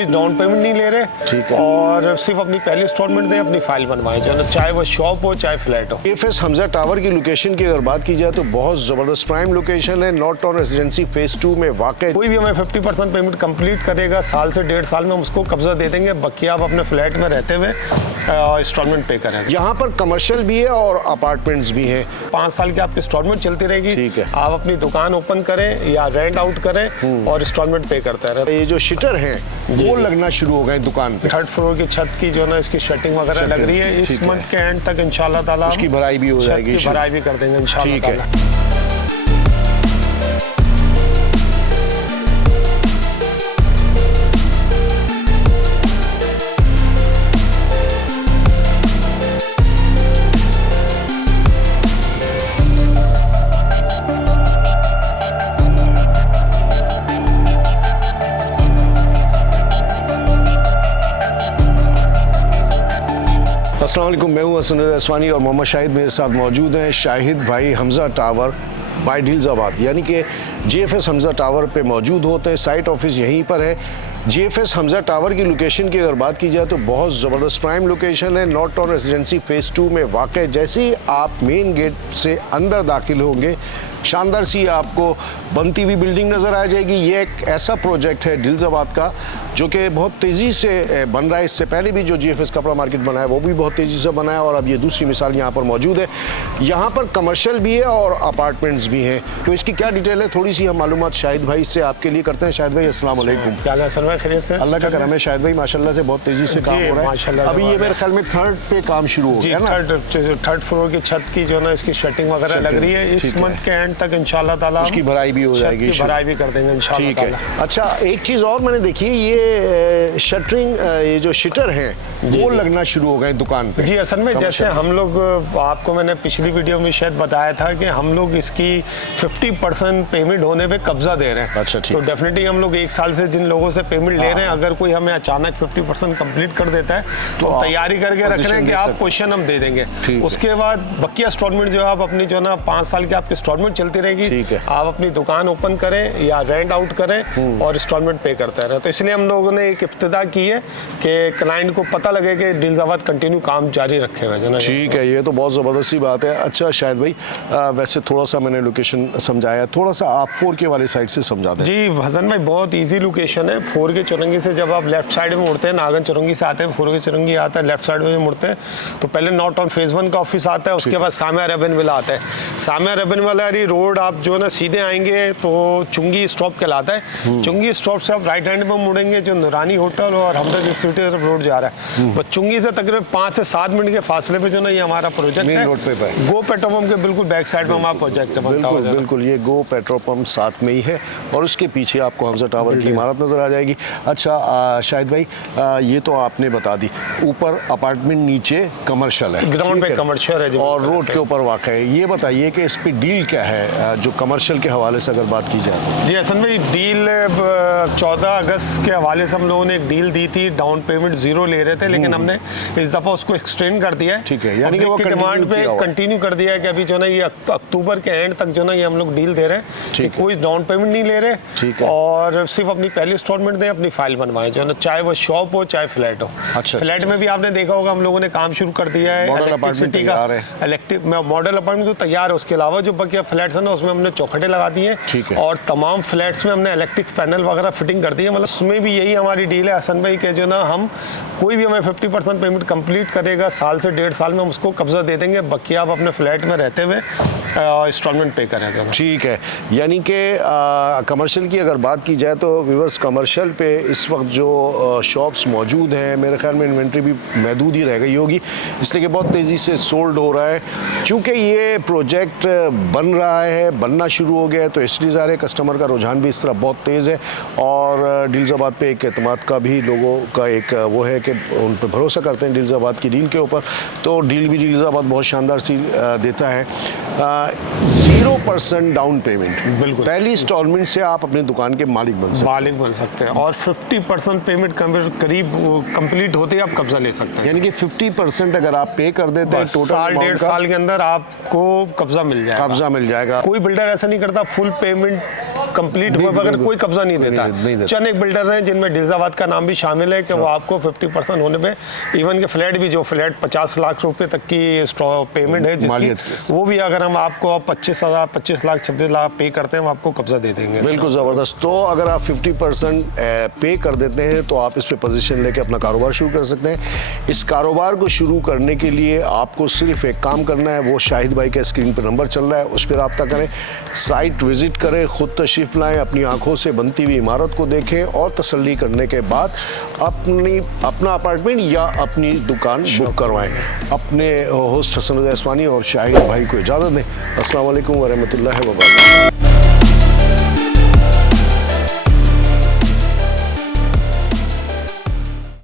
कोई down payment नहीं ले रहे, ठीक है। और सिर्फ अपनी पहली इंस्टॉलमेंट दें, अपनी फाइल बनवाएं, जो ना चाहे वो शॉप हो चाहे फ्लैट हो। जेएफएस हमजा टावर की लोकेशन की अगर बात की जाए तो बहुत जबरदस्त प्राइम लोकेशन है। नॉर्थ टाउन रेजिडेंसी फेज 2 में वाकई कोई भी हमें 50% पेमेंट कंप्लीट करेगा, साल से 1.5 साल में हम उसको कब्जा दे देंगे, बाकी आप अपने फ्लैट में रहते हुए इंस्टॉलमेंट पे करेंगे। यहाँ पर कमर्शियल भी है और अपार्टमेंट्स भी हैं। 5 साल की आपकी इंस्टॉलमेंट चलती रहेगी। ठीक है। आप अपनी दुकान ओपन करें या रेंट आउट करें और इंस्टॉलमेंट पे करते रहे। ये जो शटर हैं वो लगना शुरू हो गए दुकान पे। 3rd फ्लोर की छत की जो ना इसकी शटिंग वगैरह लग रही है, इस मंथ के एंड तक इंशाल्लाह ताला उसकी भराई भी हो जाएगी, भराई भी कर देंगे इंशाल्लाह ठीक है। ताला। अस्सलाम वालेकुम, मैं हूं हसन रज़वानी और मोहम्मद शाहिद मेरे साथ मौजूद हैं। शाहिद भाई हमजा टावर बाय ढीलज़ाबाद यानी कि जेएफएस हमजा टावर पे मौजूद होते हैं। साइट ऑफिस यहीं पर है। जेएफएस हमजा टावर की लोकेशन की अगर बात की जाए तो बहुत ज़बरदस्त प्राइम लोकेशन है। नॉर्थ टाउन रेजिडेंसी फेज 2 में वाक़। जैसे ही आप मेन गेट से अंदर दाखिल होंगे शानदार सी आपको बनती हुई बिल्डिंग नज़र आ जाएगी। ये एक ऐसा प्रोजेक्ट है ढीलज़ाबाद का जो कि बहुत तेज़ी से बन रहा है। इससे पहले भी जो जेएफएस कपड़ा मार्केट बना है वो भी बहुत तेज़ी से बना है और अब ये दूसरी मिसाल यहाँ पर मौजूद है। यहाँ पर कमर्शियल भी है और अपार्टमेंट्स भी हैं। तो इसकी क्या डिटेल है थोड़ी सी हम मालूमात शाहिद भाई से आपके लिए करते हैं। शाहिद भाई अस्सलाम वालेकुम। क्या हाल है खैरियत से? अल्लाह का करम है शाहिद भाई, माशाल्लाह से बहुत तेज़ी से काम हो रहा है। अभी ये मेरे ख्याल में 3rd पे काम शुरू हो गया ना। 3rd फ्लोर की छत की जो ना इसकी शटिंग वगैरह लग रही है, इस मंथ के एंड तक इंशाल्लाह ताला उसकी भराई भी हो जाएगी, भराई भी कर देंगे इंशाल्लाह ताला। अच्छा, एक चीज़ और मैंने देखी है, ये शटरिंग, ये जो शटर हैं वो लगना शुरू हो गए दुकान पे। जी, असल में जैसे हम लोग, आपको मैंने पिछली वीडियो में शायद बताया था कि हम लोग इसकी 50% पेमेंट होने पे कब्जा दे रहे हैं। अच्छा, ठीक। तो डेफिनेटली हम लोग 1 साल से जिन लोगों से पेमेंट ले रहे हैं, अगर कोई हमें अचानक 50% कंप्लीट कर देता है तो हम तैयारी करके रख रहे हैं कि आप क्वेश्चन हम दे देंगे। उसके बाद बाकी इंस्टॉलमेंट जो है आप अपनी जो ना 5 साल की आपकी इंस्टॉलमेंट चलती रहेगी। आप अपनी दुकान ओपन करें या रेंट आउट करें और इंस्टॉलमेंट पे करते रहे। तो इसलिए हम लोगों ने एक इब्तिदा की है कि क्लाइंट को पता लगे कि ढीलज़ाबाद कंटिन्यू काम जारी रखे हुए है। ठीक है, ये तो बहुत ज़बरदस्त सी बात है। अच्छा शाहिद भाई, वैसे थोड़ा सा मैंने लोकेशन समझाया, थोड़ा सा आप 4K वाले साइड से समझा दें। जी हसन भाई, बहुत ईजी लोकेशन है। 4K चुरंगी से जब आप लेफ्ट साइड में मुड़ते हैं, नागन चुरंगी से आते हैं, 4K चुरंगी आता है, लेफ्ट साइड में मुड़ते हैं तो पहले नॉर्थ टाउन फेज 1 का ऑफिस आता है, उसके बाद सामिया रेबन विला आता है। सामिया रेबन विला रोड आप जो ना सीधे आएंगे तो चुंगी स्टॉप कहलाता है। चुंगी स्टॉप से आप राइट हैंड में मुड़ेंगे जो नूरानी होटल और हमदर्द सिटी रोड जा रहा है, वो चुंगी से तकरीबन 5 से 7 मिनट के फासले पे जो ना ये हमारा प्रोजेक्ट है। रोड पे गो पेट्रोल पंप के बिल्कुल बैक साइड में हमारा प्रोजेक्ट है। बिल्कुल ये गो पेट्रोल पंप साथ में ही है और उसके पीछे आपको हमजा टावर की इमारत नजर आ जाएगी। अच्छा शाहिद भाई, ये तो आपने बता दी, ऊपर अपार्टमेंट, नीचे कमर्शियल है, ग्राउंड पे कमर्शियल है और रोड के ऊपर वाक़ है। ये बताइए कि इस पे डील क्या है जो कमर्शियल के हवाले से अगर बात की जाए? जी असल में डील 14 अगस्त के हवाले से हम लोगों ने एक डील दी थी। डाउन पेमेंट 0 ले रहे थे, लेकिन हमने इस दफ़ा उसको एक्सटेंड कर दिया है। ठीक है, यानी कि वो डिमांड पे कंटिन्यू कर दिया है कि अभी जो ना ये अक्टूबर के एंड तक जो ना ये हम लोग डील दे रहे हैं कि कोई डाउन पेमेंट नहीं ले रहे और सिर्फ अपनी पहली इंस्टॉलमेंट दें, अपनी फाइल बनवाएं, जो ना चाहे वो शॉप हो चाहे फ्लैट हो। अच्छा, फ्लैट में भी आपने देखा होगा हम लोगों ने काम शुरू कर दिया है। इलेक्ट्रिसिटी का इलेक्ट्रिक मॉडल अपार्टमेंट तो तैयार है, उसके अलावा जो बाकी फ्लैट्स है ना उसमें हमने चौखटे लगा दिए हैं और तमाम फ्लैट्स में हमने इलेक्ट्रिक पैनल वगैरह फिटिंग कर दी है। मतलब उसमें भी यही हमारी डील है हसन भाई के जो ना हम कोई भी हमें 50% पेमेंट कंप्लीट करेगा, साल से 1.5 साल में हम उसको कब्जा दे देंगे, बाकी आप अपने फ्लैट में रहते हुए इंस्टॉलमेंट पे करें। ठीक है, यानी कि कमर्शियल की अगर बात की जाए तो व्यूअर्स कमर्शियल पे इस वक्त जो शॉप्स मौजूद हैं, मेरे ख्याल में इन्वेंट्री भी महदूद ही रह गई होगी, इसलिए कि बहुत तेज़ी से सोल्ड हो रहा है। चूँकि ये प्रोजेक्ट बन रहा है, बनना शुरू हो गया है, तो इसलिए ज़ाहिर है कस्टमर का रुझान भी इस तरह बहुत तेज़ है और ढीलज़ाबाद पे एक एतमाद का भी लोगों का एक वो है कि उन पर भरोसा करते हैं ढीलज़ाबाद की डील के ऊपर। तो डील भी ढीलज़ाबाद बहुत शानदार सी देता है। 0% डाउन पेमेंट, बिल्कुल पहली इंस्टॉलमेंट से आप अपनी दुकान के मालिक बन सकते हैं और 50% पेमेंट करीब कंप्लीट होते ही आप कब्जा ले सकते हैं। यानी कि 50% अगर आप पे कर देते हैं टोटल साल 1.5 साल के अंदर आपको कब्जा मिल जाएगा। कोई बिल्डर ऐसा नहीं करता फुल पेमेंट कंप्लीट हुए बगैर कोई कब्जा नहीं नहीं देता। देता। चंद एक बिल्डर हैं जिनमें डिल्जाबाद का नाम भी शामिल है कि वो आपको 50% होने पे इवन के फ्लैट भी, जो फ्लैट 50 लाख रुपए तक की पेमेंट है मालियत जिसकी, वो भी अगर हम आपको 25 लाख 26 लाख पे करते हैं, हम आपको कब्जा दे देंगे। बिल्कुल ज़बरदस्त। तो अगर आप 50% पे कर देते हैं तो आप इस पे पोजीशन लेके अपना कारोबार शुरू कर सकते हैं। इस कारोबार को शुरू करने के लिए आपको सिर्फ एक काम करना है, वो शाहिद भाई का स्क्रीन पर नंबर चल रहा है, उस पर रब्ता करें, साइट विजिट करें, खुद तशरीफ लाएं, अपनी आंखों से बनती हुई इमारत को देखें और तसल्ली करने के बाद अपना अपार्टमेंट या अपनी दुकान बुक करवाएं। अपने होस्ट हसन रज़ा अस्वानी और शाहिद भाई को इजाज़त दें। अस्सलाम वालेकुम व रहमतुल्लाहि व बरकातहू।